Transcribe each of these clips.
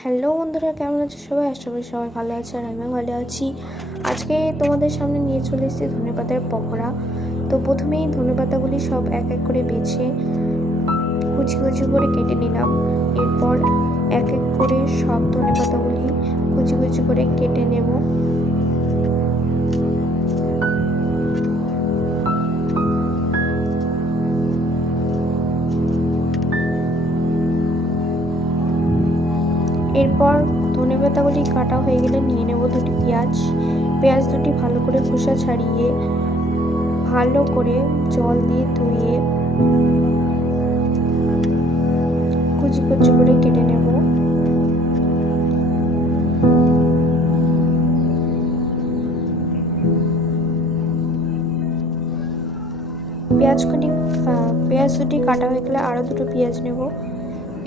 Hello বন্ধুরা, কেমন আছো সবাই? আশা করি সবাই ভালো আছে আর আমিও ভালো আছি। আজকে তোমাদের সামনে নিয়ে চলে এসেছি ধনেপাতার পকোড়া। তো প্রথমেই ধনেপাতাগুলি সব এক এক করে বেছে কুচি কুচি করে কেটে নিলাম। এরপর এক এক করে সব ধনেপাতাগুলি কুচি কুচি করে কেটে নেব। এরপর ধনেপাতাগুলি কাটা হয়ে গেলে নিয়ে নেব দুটি পেঁয়াজ দুটি ভালো করে খোসা ছাড়িয়ে ভালো করে জল দিয়ে ধুয়ে কুচি কুচি করে কেটে নেব। পেঁয়াজ দুটি কাটা হয়ে গেলে আরও দুটো পেঁয়াজ নেব।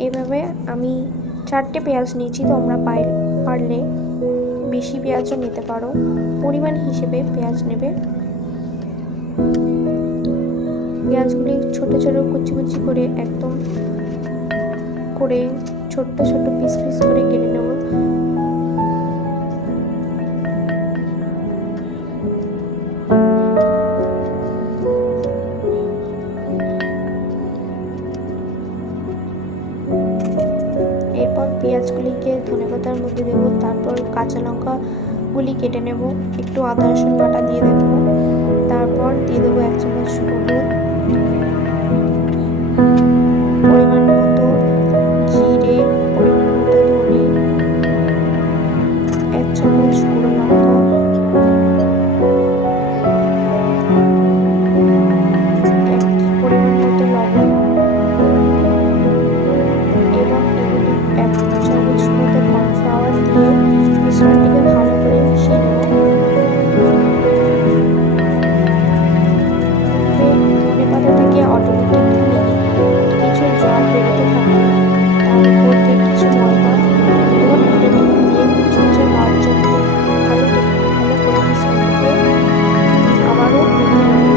এইভাবে আমি 4টে পেঁয়াজ নিয়েছি, তোমরা পারলে বেশি পেঁয়াজও নিতে পারো, পরিমাণ হিসেবে পেঁয়াজ নেবে। পেঁয়াজগুলি ছোট ছোট কুচি কুচি করে একদম করে ছোট্ট ছোট্ট পিস পিস করে কেটে নেব। এরপর পেঁয়াজগুলিকে ধনেপাতার মধ্যে দেবো, তারপর কাঁচা লঙ্কাগুলি কেটে নেব, একটু আদা রসুন বাটা দিয়ে দেবো, তারপর দিয়ে দেবো 1 চামচ হলুদ, পরিমাণ মতো জিরে, পরিমাণ মতো ধনে, 1 চামচ গুঁড়ো লঙ্কা, পরিমাণ মতো লবণ এবং এগুলি 1 চামচ মতো কর্নফ্লাওয়ার দিয়ে মিশ্রণটিকে ভালো করে মিশিয়ে নেব। ধনেপাতা থেকে অটোমেটিকলি কিছু জল বেরোতে থাকে, তার উপর দিয়ে কিছু ময়দা এবং একটা ডিম দিয়ে মুচমুচে হওয়ার জন্য ভালো করে মিশ্রণটিকে আবারও মেখে নেব।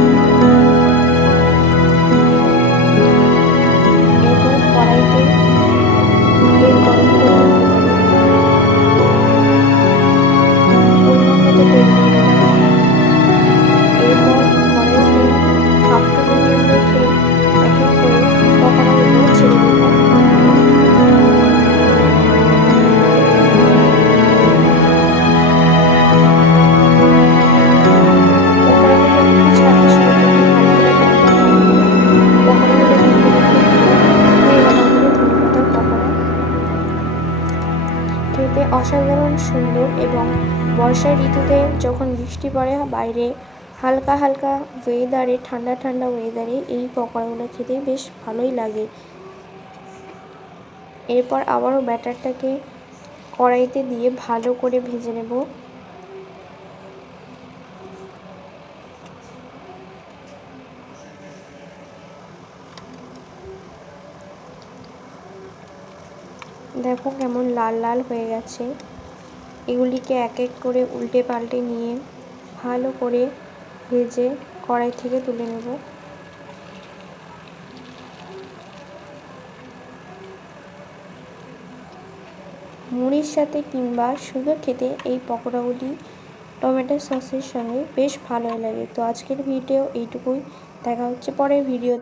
এরপর কড়াইতে তেল গরম করতে দিয়ে দেব, পরিমাণ মতো তেল দিয়ে দিলাম। এরপর কড়াই ফ্লেম হাফ টু মিডিয়াম রেখে এক এক করে পকোড়াগুলো ছেড়ে দেব। খেতে অসাধারণ সুন্দর এবং বর্ষার ঋতুতে যখন বৃষ্টি পড়ে বাইরে হালকা হালকা ওয়েদারে, ঠান্ডা ঠান্ডা ওয়েদারে এই পকোড়াগুলো খেতে বেশ ভালোই লাগে। এরপর আবারও ব্যাটারটাকে কড়াইতে দিয়ে ভালো করে ভেজে নেব। দেখো কেমন লাল লাল হয়ে গেছে। এগুলিকে এক এক করে উল্টে পাল্টে নিয়ে ভালো করে ভেজে কড়াই থেকে তুলে নেব। মুড়ির সাথে কিংবা শুধু খেতে এই পকোড়াগুলি টমেটো সসের সঙ্গে বেশ ভালোই লাগে। তো আজকের ভিডিও এইটুকুই, দেখা হচ্ছে পরের ভিডিওতে।